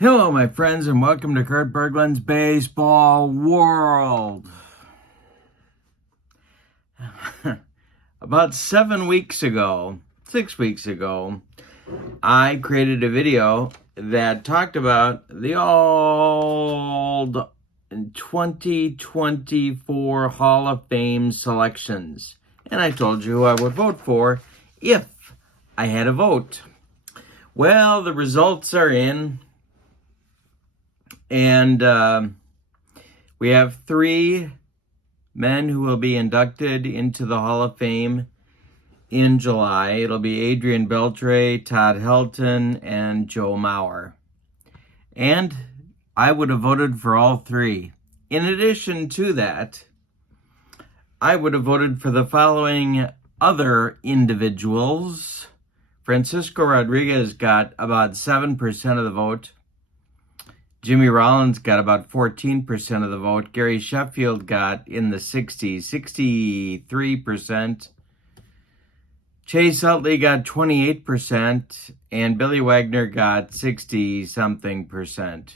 Hello, my friends, and welcome to Kurt Berglund's Baseball World. About 6 weeks ago, I created a video that talked about the old 2024 Hall of Fame selections. And I told you who I would vote for if I had a vote. Well, the results are in. And we have 3 men who will be inducted into the Hall of Fame in July. It'll be Adrian Beltran, Todd Helton, and Joe Mauer. And I would have voted for all 3. In addition to that, I would have voted for the following other individuals. Francisco Rodriguez got about 7% of the vote. Jimmy Rollins got about 14% of the vote. Gary Sheffield got in the 60s, 63%. Chase Utley got 28%, and Billy Wagner got 60-something%.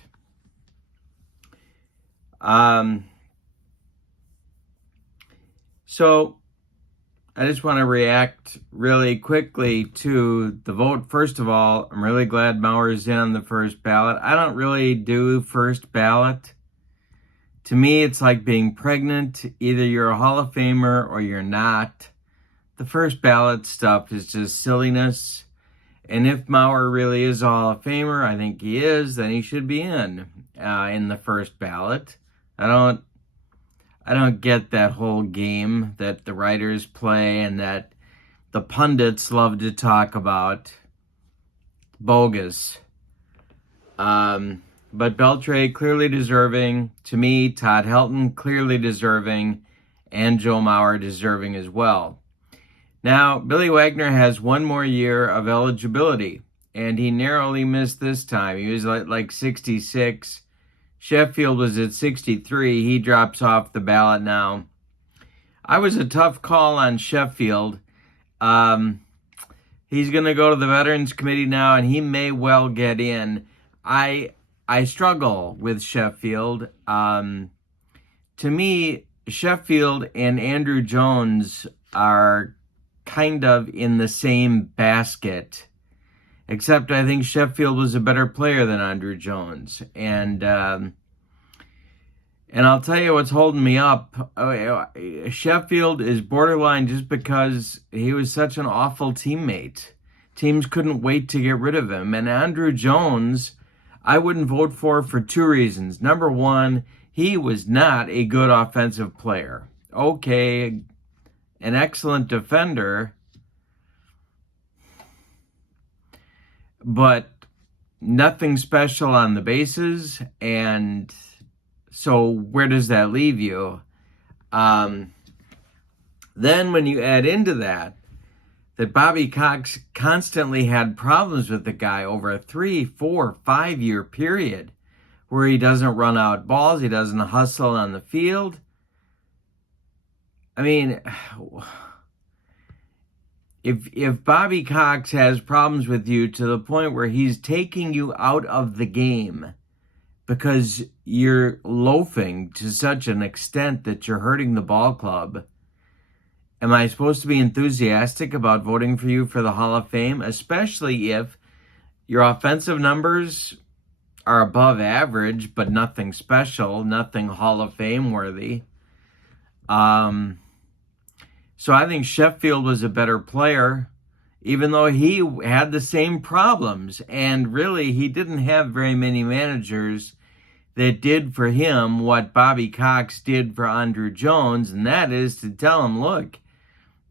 So I just want to react really quickly to the vote. First of all, I'm really glad Mauer's in on the first ballot. I don't really do first ballot. To me, it's like being pregnant. Either you're a Hall of Famer or you're not. The first ballot stuff is just silliness. And if Mauer really is a Hall of Famer, I think he is, then he should be in the first ballot. I don't get that whole game that the writers play and that the pundits love to talk about. Bogus. But Beltran clearly deserving. To me, Todd Helton clearly deserving. And Joe Mauer deserving as well. Now, Billy Wagner has 1 more year of eligibility. And he narrowly missed this time. He was like 66. Sheffield was at 63. He drops off the ballot now. I was a tough call on Sheffield. He's going to go to the Veterans Committee now, and he may well get in. I struggle with Sheffield. To me, Sheffield and Andrew Jones are kind of in the same basket. Except I think Sheffield was a better player than Andrew Jones. And I'll tell you what's holding me up. Sheffield is borderline just because he was such an awful teammate. Teams couldn't wait to get rid of him. And Andrew Jones, I wouldn't vote for 2 reasons. Number 1, he was not a good offensive player. Okay, an excellent defender, but nothing special on the bases. And so where does that leave you? Then when you add into that Bobby Cox constantly had problems with the guy over a 3, 4, 5-year period where he doesn't run out balls, he doesn't hustle on the field. I mean, if Bobby Cox has problems with you to the point where he's taking you out of the game because you're loafing to such an extent that you're hurting the ball club, am I supposed to be enthusiastic about voting for you for the Hall of Fame, especially if your offensive numbers are above average, but nothing special, nothing Hall of Fame worthy? So I think Sheffield was a better player, even though he had the same problems. And really, he didn't have very many managers that did for him what Bobby Cox did for Andrew Jones, and that is to tell him, look,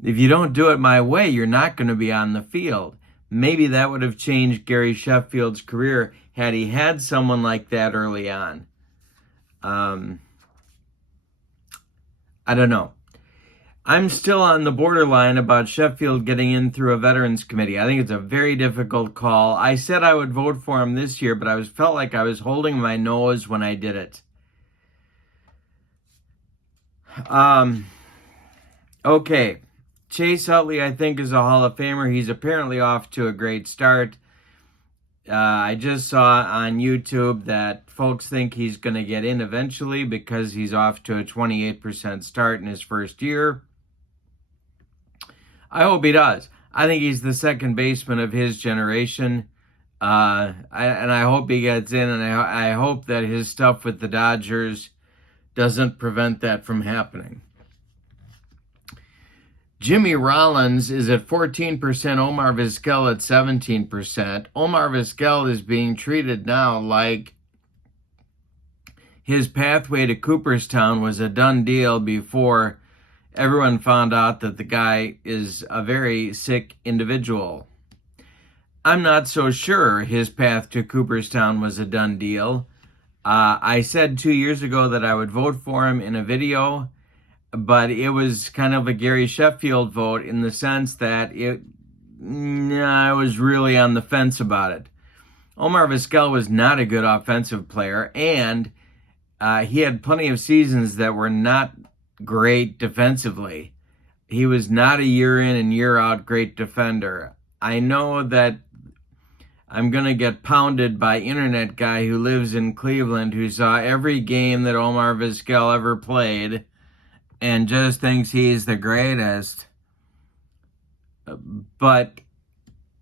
if you don't do it my way, you're not going to be on the field. Maybe that would have changed Gary Sheffield's career had he had someone like that early on. I don't know. I'm still on the borderline about Sheffield getting in through a Veterans Committee. I think it's a very difficult call. I said I would vote for him this year, but I felt like I was holding my nose when I did it. Okay. Chase Utley, I think, is a Hall of Famer. He's apparently off to a great start. I just saw on YouTube that folks think he's going to get in eventually because he's off to a 28% start in his first year. I hope he does. I think he's the second baseman of his generation. I hope he gets in, and I hope that his stuff with the Dodgers doesn't prevent that from happening. Jimmy Rollins is at 14%, Omar Vizquel at 17%. Omar Vizquel is being treated now like his pathway to Cooperstown was a done deal before everyone found out that the guy is a very sick individual. I'm not so sure his path to Cooperstown was a done deal. I said 2 years ago that I would vote for him in a video, but it was kind of a Gary Sheffield vote in the sense that I was really on the fence about it. Omar Vizquel was not a good offensive player, and he had plenty of seasons that were not great defensively. He was not a year in and year out great defender. I know that I'm going to get pounded by internet guy who lives in Cleveland who saw every game that Omar Vizquel ever played and just thinks he's the greatest. But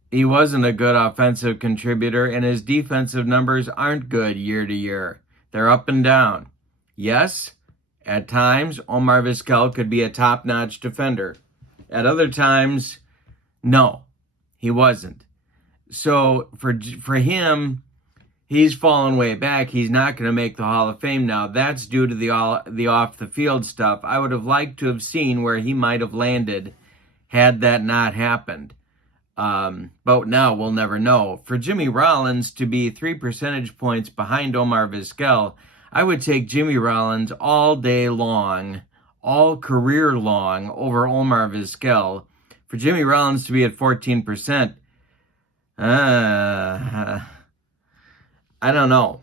he wasn't a good offensive contributor, and his defensive numbers aren't good year to year. They're up and down. Yes, at times, Omar Vizquel could be a top-notch defender. At other times, no, he wasn't. So for him, he's fallen way back. He's not going to make the Hall of Fame now. That's due to the off-the-field stuff. I would have liked to have seen where he might have landed had that not happened. But now we'll never know. For Jimmy Rollins to be 3 percentage points behind Omar Vizquel, I would take Jimmy Rollins all day long, all career long, over Omar Vizquel. For Jimmy Rollins to be at 14%, I don't know.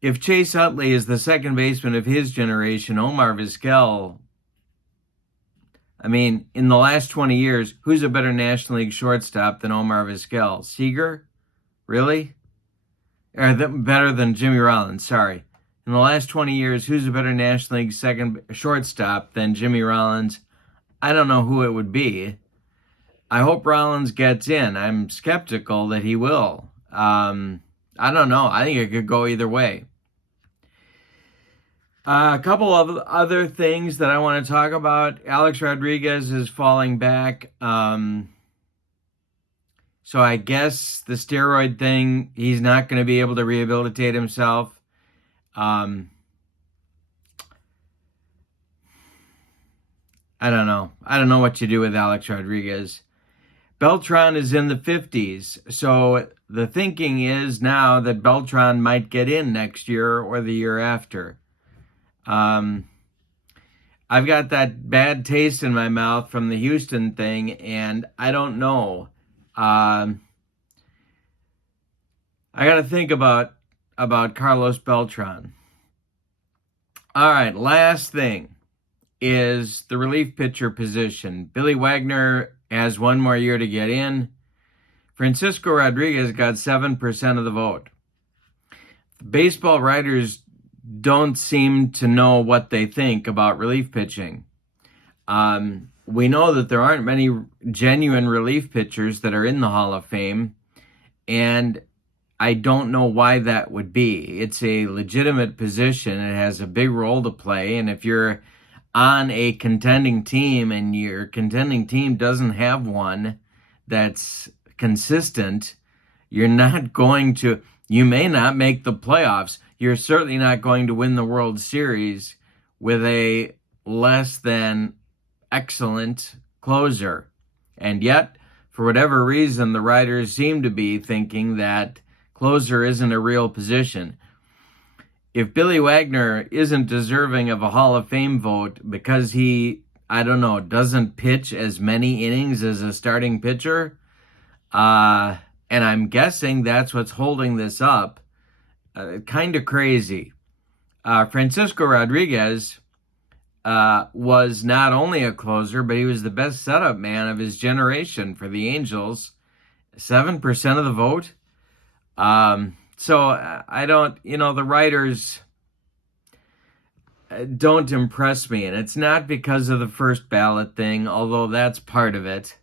If Chase Utley is the second baseman of his generation, Omar Vizquel, I mean, in the last 20 years, who's a better National League shortstop than Omar Vizquel? Seager? Really? Or better than Jimmy Rollins, sorry. In the last 20 years, who's a better National League second shortstop than Jimmy Rollins? I don't know who it would be. I hope Rollins gets in. I'm skeptical that he will. I don't know. I think it could go either way. A couple of other things that I want to talk about. Alex Rodriguez is falling back. So I guess the steroid thing, he's not going to be able to rehabilitate himself. I don't know. I don't know what you do with Alex Rodriguez. Beltran is in the 50s. So the thinking is now that Beltran might get in next year or the year after. I've got that bad taste in my mouth from the Houston thing, and I don't know. I got to think about Carlos Beltran. All right, last thing is the relief pitcher position. Billy Wagner has one more year to get in. Francisco Rodriguez got 7% of the vote. Baseball writers don't seem to know what they think about relief pitching. We know that there aren't many genuine relief pitchers that are in the Hall of Fame, and I don't know why that would be. It's a legitimate position. It has a big role to play, and if you're on a contending team and your contending team doesn't have one that's consistent, you're not going to, you may not make the playoffs. You're certainly not going to win the World Series with a less than excellent closer. And yet, for whatever reason, the writers seem to be thinking that closer isn't a real position. If Billy Wagner isn't deserving of a Hall of Fame vote because he, I don't know, doesn't pitch as many innings as a starting pitcher, and I'm guessing that's what's holding this up, kind of crazy. Francisco Rodriguez, was not only a closer, but he was the best setup man of his generation for the Angels. 7% of the vote. So I don't, the writers don't impress me. And it's not because of the first ballot thing, although that's part of it.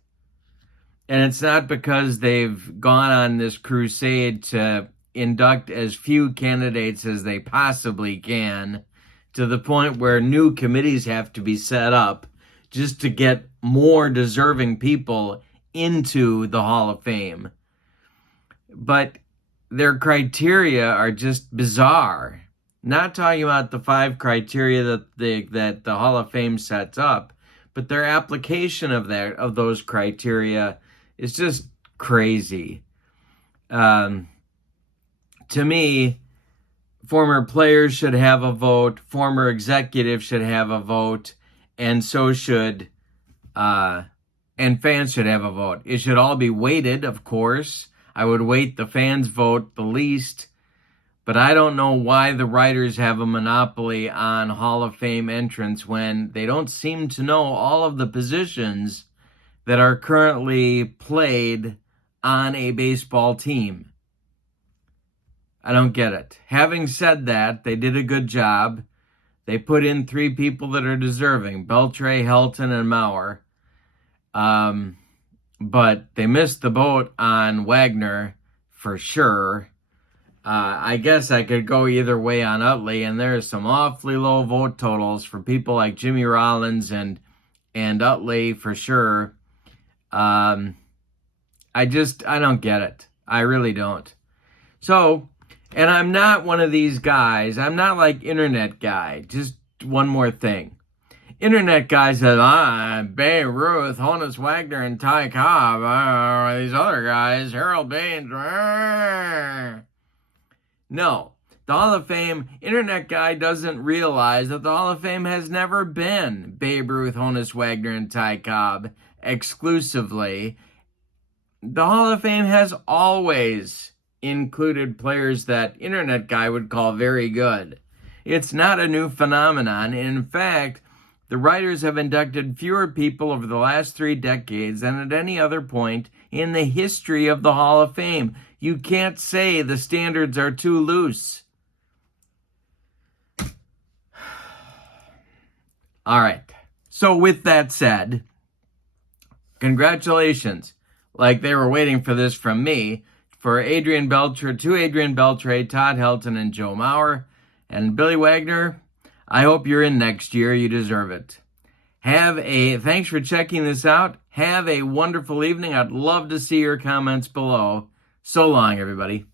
And it's not because they've gone on this crusade to induct as few candidates as they possibly can, to the point where new committees have to be set up just to get more deserving people into the Hall of Fame. But their criteria are just bizarre. Not talking about the 5 criteria that the Hall of Fame sets up, but their application of those criteria is just crazy. To me, former players should have a vote, former executives should have a vote, and so should, and fans should have a vote. It should all be weighted, of course. I would weight the fans' vote the least, but I don't know why the writers have a monopoly on Hall of Fame entrants when they don't seem to know all of the positions that are currently played on a baseball team. I don't get it. Having said that, they did a good job. They put in 3 people that are deserving, Beltran, Helton, and Mauer. But they missed the boat on Wagner for sure. I guess I could go either way on Utley, and there's some awfully low vote totals for people like Jimmy Rollins and Utley for sure. I don't get it. I really don't. So, and I'm not one of these guys. I'm not like Internet Guy. Just one more thing. Internet Guy says, Babe Ruth, Honus Wagner, and Ty Cobb. These other guys, Harold Baines. No. The Hall of Fame, Internet Guy doesn't realize that the Hall of Fame has never been Babe Ruth, Honus Wagner, and Ty Cobb exclusively. The Hall of Fame has always included players that Internet Guy would call very good. It's not a new phenomenon. In fact, the writers have inducted fewer people over the last 3 decades than at any other point in the history of the Hall of Fame. You can't say the standards are too loose. All right. So with that said, congratulations. Like they were waiting for this from me. For Adrian Beltran, Todd Helton, and Joe Mauer. And Billy Wagner, I hope you're in next year. You deserve it. Thanks for checking this out. Have a wonderful evening. I'd love to see your comments below. So long, everybody.